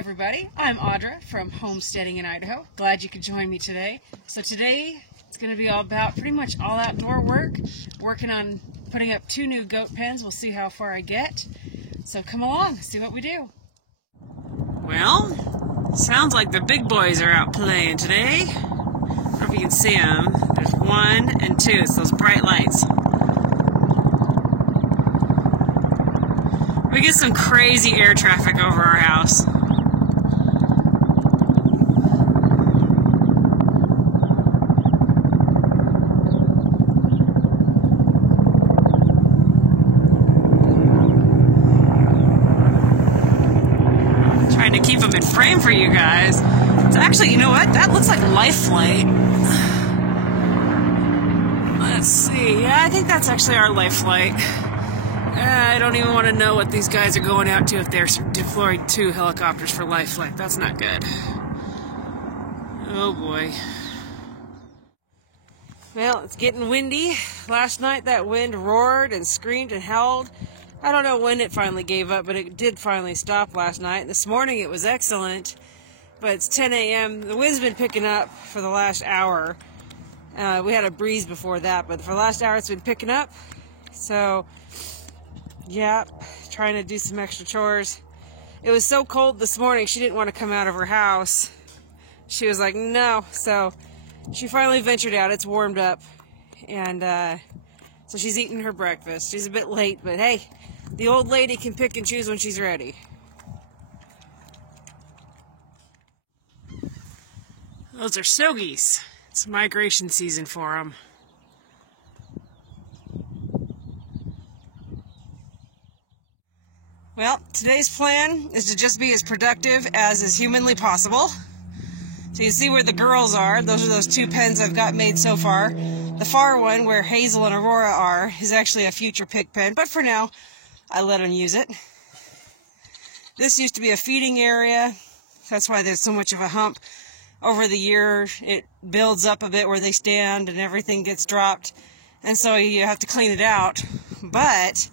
everybody, I'm Audra from Homesteading in Idaho. Glad you could join me today. So today it's going to be all about pretty much all outdoor work, working on putting up 2 new goat pens. We'll see how far I get. So come along, see what we do. Well, sounds like the big boys are out playing today. I don't know if you can see them. There's 1 and 2, it's those bright lights. We get some crazy air traffic over our house. Trying to keep them in frame for you guys. It's actually, you know what? That looks like Life Flight. Let's see. Yeah, I think that's actually our Life Flight. I don't even want to know what these guys are going out to if they're deploying 2 helicopters for Life Flight. That's not good. Oh boy. Well, it's getting windy. Last night that wind roared and screamed and howled. I don't know when it finally gave up, but it did finally stop last night. This morning it was excellent, but it's 10 a.m. The wind's been picking up for the last hour. We had a breeze before that, but for the last hour it's been picking up. So yeah, trying to do some extra chores. It was so cold this morning, she didn't want to come out of her house. She was like, no. So she finally ventured out. It's warmed up. And so she's eating her breakfast. She's a bit late, but hey, the old lady can pick and choose when she's ready. Those are snow geese. It's migration season for them. Well, today's plan is to just be as productive as is humanly possible. So you see where the girls are. Those are those 2 pens I've got made so far. The far one, where Hazel and Aurora are, is actually a future pick pen, but for now, I let them use it. This used to be a feeding area. That's why there's so much of a hump. Over the year, it builds up a bit where they stand and everything gets dropped. And so you have to clean it out. But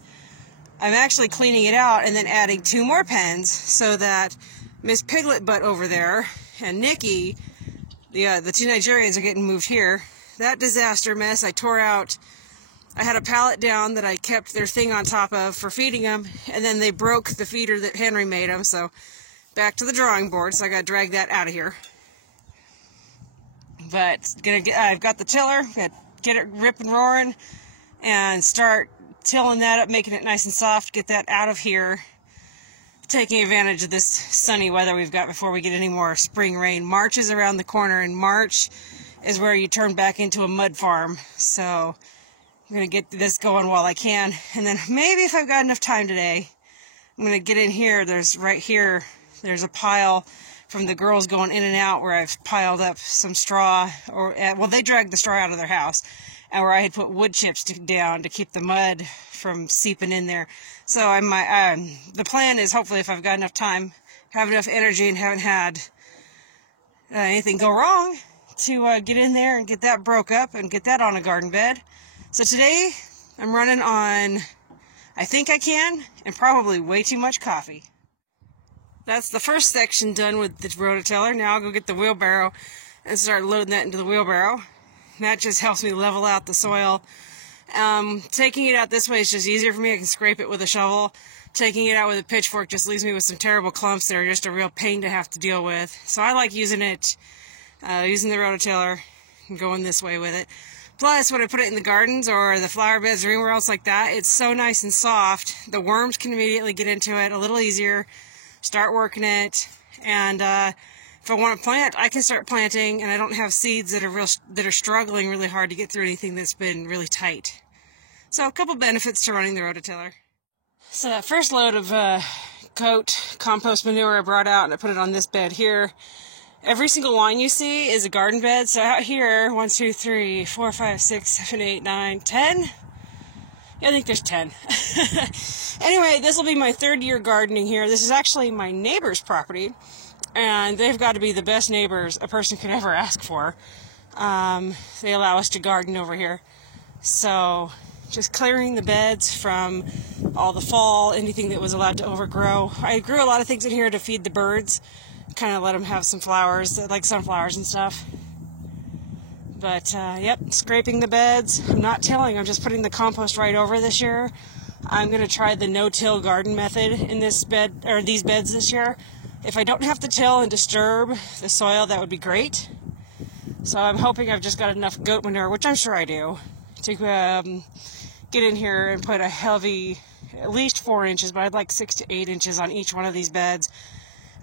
I'm actually cleaning it out and then adding 2 more pens so that Miss Piglet Butt over there and Nikki, the 2 Nigerians, are getting moved here. That disaster mess I tore out. I had a pallet down that I kept their thing on top of for feeding them, and then they broke the feeder that Henry made them, so back to the drawing board, so I got to drag that out of here. But I've got the tiller, got to get it ripping roaring and start tilling that up, making it nice and soft, get that out of here, taking advantage of this sunny weather we've got before we get any more spring rain. March is around the corner, and March is where you turn back into a mud farm. So I'm going to get this going while I can, and then maybe if I've got enough time today, I'm going to get in here. Right here, there's a pile from the girls going in and out where I've piled up some straw, well, they dragged the straw out of their house, and where I had put wood chips down to keep the mud from seeping in there. So the plan is, hopefully, if I've got enough time, have enough energy, and haven't had anything go wrong, to get in there and get that broke up and get that on a garden bed. So today, I'm running on, I think I can, and probably way too much coffee. That's the first section done with the rototiller. Now I'll go get the wheelbarrow and start loading that into the wheelbarrow. And that just helps me level out the soil. Taking it out this way is just easier for me. I can scrape it with a shovel. Taking it out with a pitchfork just leaves me with some terrible clumps that are just a real pain to have to deal with. So I like using it, using the rototiller and going this way with it. Plus, when I put it in the gardens or the flower beds or anywhere else like that, it's so nice and soft. The worms can immediately get into it a little easier, start working it, and if I want to plant, I can start planting, and I don't have seeds that are struggling really hard to get through anything that's been really tight. So a couple benefits to running the rototiller. So that first load of goat compost manure I brought out, and I put it on this bed here. Every single line you see is a garden bed. So out here, 1, 2, 3, 4, 5, 6, 7, 8, 9, 10. Yeah, I think there's 10. Anyway, this will be my 3rd year gardening here. This is actually my neighbor's property, and they've got to be the best neighbors a person could ever ask for. They allow us to garden over here. So just clearing the beds from all the fall, anything that was allowed to overgrow. I grew a lot of things in here to feed the birds, kind of let them have some flowers, like sunflowers and stuff. But, yep, scraping the beds. I'm not tilling, I'm just putting the compost right over this year. I'm going to try the no-till garden method in this bed, or these beds this year. If I don't have to till and disturb the soil, that would be great. So I'm hoping I've just got enough goat manure, which I'm sure I do, to get in here and put a heavy, at least 4 inches, but I'd like 6 to 8 inches on each one of these beds.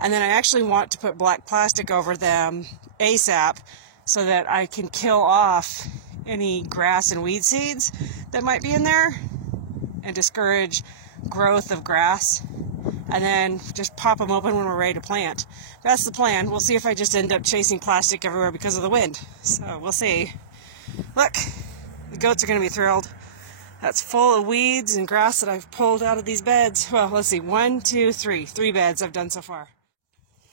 And then I actually want to put black plastic over them ASAP so that I can kill off any grass and weed seeds that might be in there and discourage growth of grass, and then just pop them open when we're ready to plant. That's the plan. We'll see if I just end up chasing plastic everywhere because of the wind. So we'll see. Look, the goats are going to be thrilled. That's full of weeds and grass that I've pulled out of these beds. Well, let's see. 1, 2, 3. 3 beds I've done so far.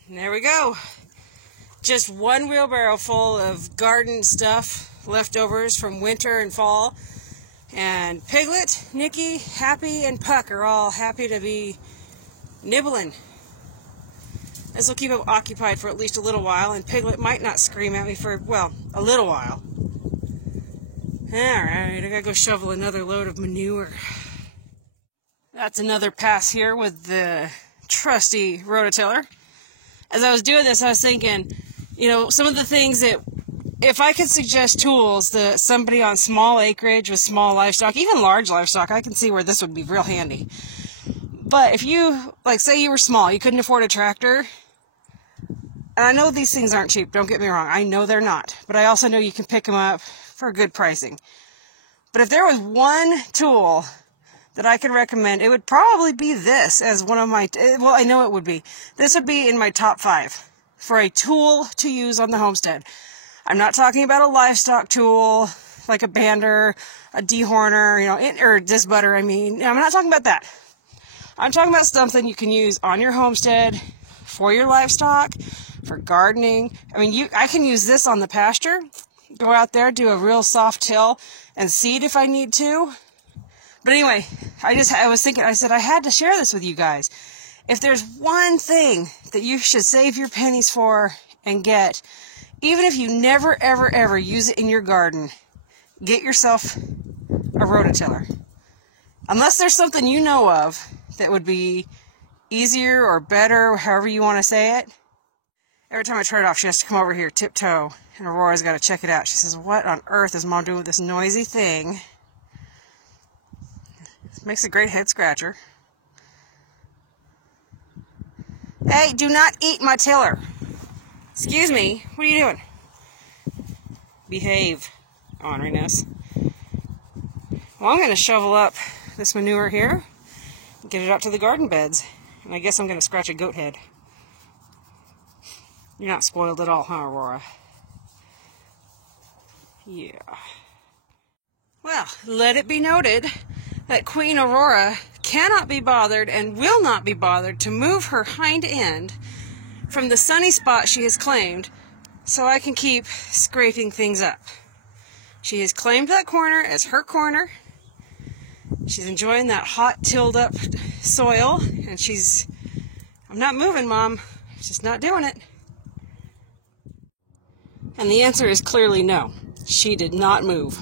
And there we go. Just one wheelbarrow full of garden stuff, leftovers from winter and fall. And Piglet, Nikki, Happy, and Puck are all happy to be nibbling. This will keep them occupied for at least a little while, and Piglet might not scream at me for, well, a little while. Alright, I gotta go shovel another load of manure. That's another pass here with the trusty rototiller. As I was doing this, I was thinking, you know, some of the things that, if I could suggest tools that somebody on small acreage with small livestock, even large livestock, I can see where this would be real handy. But if you, like, say you were small, you couldn't afford a tractor, and I know these things aren't cheap, don't get me wrong, I know they're not, but I also know you can pick them up for good pricing. But if there was one tool that I could recommend, it would probably be this as one of my, well, I know it would be. This would be in my top 5 for a tool to use on the homestead. I'm not talking about a livestock tool, like a bander, a dehorner, you know, or disbutter, I mean. I'm not talking about that. I'm talking about something you can use on your homestead, for your livestock, for gardening. I mean, I can use this on the pasture, go out there, do a real soft till, and seed if I need to. But anyway, I was thinking, I said I had to share this with you guys. If there's one thing that you should save your pennies for and get, even if you never, ever, ever use it in your garden, get yourself a rototiller. Unless there's something you know of that would be easier or better, however you want to say it. Every time I turn it off, she has to come over here, tiptoe, and Aurora's got to check it out. She says, what on earth is Mom doing with this noisy thing? It makes a great head scratcher. Hey, do not eat my tiller. Excuse me, what are you doing? Behave, orneriness. Well, I'm going to shovel up this manure here, get it out to the garden beds, and I guess I'm going to scratch a goat head. You're not spoiled at all, huh, Aurora? Yeah. Well, let it be noted that Queen Aurora cannot be bothered and will not be bothered to move her hind end from the sunny spot she has claimed so I can keep scraping things up. She has claimed that corner as her corner. She's enjoying that hot, tilled up soil, and I'm not moving, Mom. She's not doing it. And the answer is clearly no. She did not move.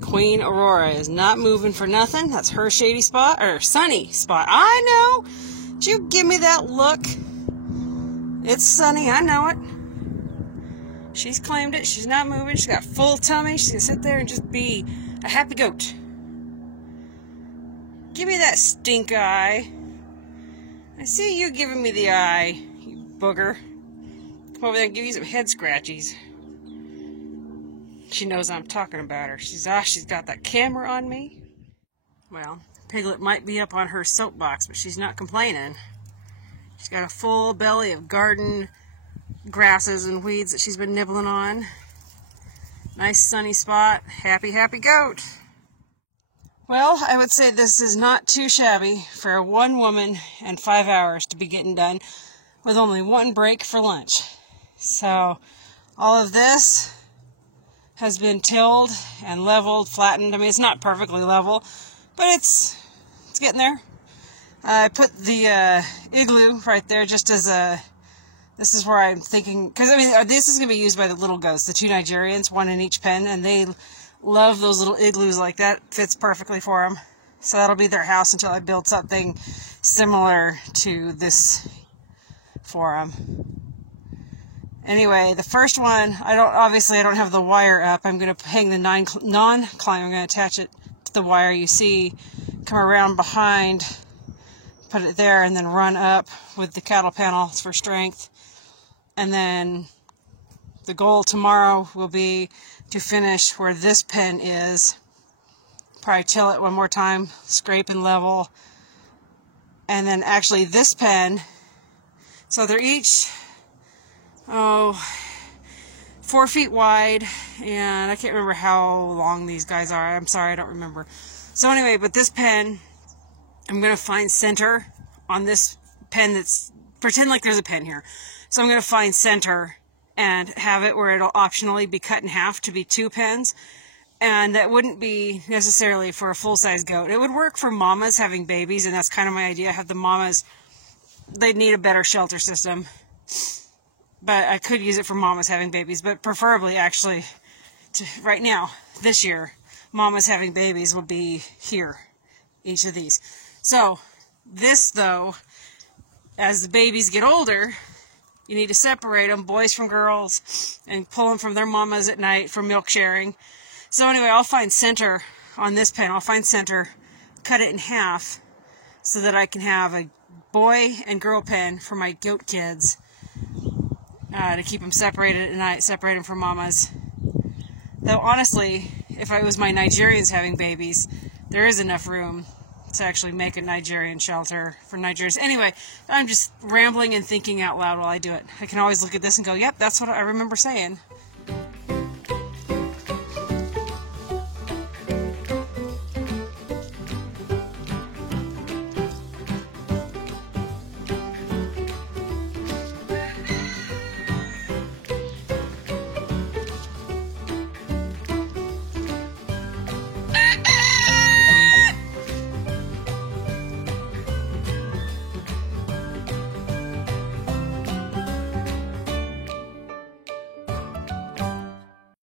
Queen Aurora is not moving for nothing. That's her shady spot, or sunny spot. I know. Did you give me that look? It's sunny. I know it. She's claimed it. She's not moving. She's got full tummy. She's going to sit there and just be a happy goat. Give me that stink eye. I see you giving me the eye, you booger. Come over there and give you some head scratchies. She knows I'm talking about her. She's got that camera on me. Well, Piglet might be up on her soapbox, but she's not complaining. She's got a full belly of garden grasses and weeds that she's been nibbling on. Nice sunny spot. Happy, happy goat. Well, I would say this is not too shabby for one woman and 5 hours to be getting done with only one break for lunch. So, all of this has been tilled and leveled, flattened. I mean, it's not perfectly level, but it's getting there. I put the igloo right there just as a, this is where I'm thinking, because I mean, this is going to be used by the little goats, the 2 Nigerians, 1 in each pen, and they love those little igloos like that. Fits perfectly for them. So that'll be their house until I build something similar to this for them. Anyway, the first one, I don't have the wire up. I'm going to hang the non-climb. I'm going to attach it to the wire you see, come around behind, put it there, and then run up with the cattle panels for strength. And then the goal tomorrow will be to finish where this pen is. Probably till it one more time, scrape and level. And then actually this pen, so they're each, 4 feet wide, and I can't remember how long these guys are. I'm sorry, I don't remember. So anyway, but this pen, I'm going to find center on this pen that's, pretend like there's a pen here. So I'm going to find center and have it where it'll optionally be cut in half to be 2 pens. And that wouldn't be necessarily for a full-size goat. It would work for mamas having babies, and that's kind of my idea. Have the mamas, they'd need a better shelter system. But I could use it for mamas having babies, but preferably actually, right now, this year, mamas having babies will be here, each of these. So, this though, as the babies get older, you need to separate them, boys from girls, and pull them from their mamas at night for milk sharing. So anyway, I'll find center on this pen. I'll find center, cut it in half, so that I can have a boy and girl pen for my goat kids, to keep them separated at night, separate them from mamas. Though honestly, if it was my Nigerians having babies, there is enough room to actually make a Nigerian shelter for Nigerians. Anyway, I'm just rambling and thinking out loud while I do it. I can always look at this and go, yep, that's what I remember saying.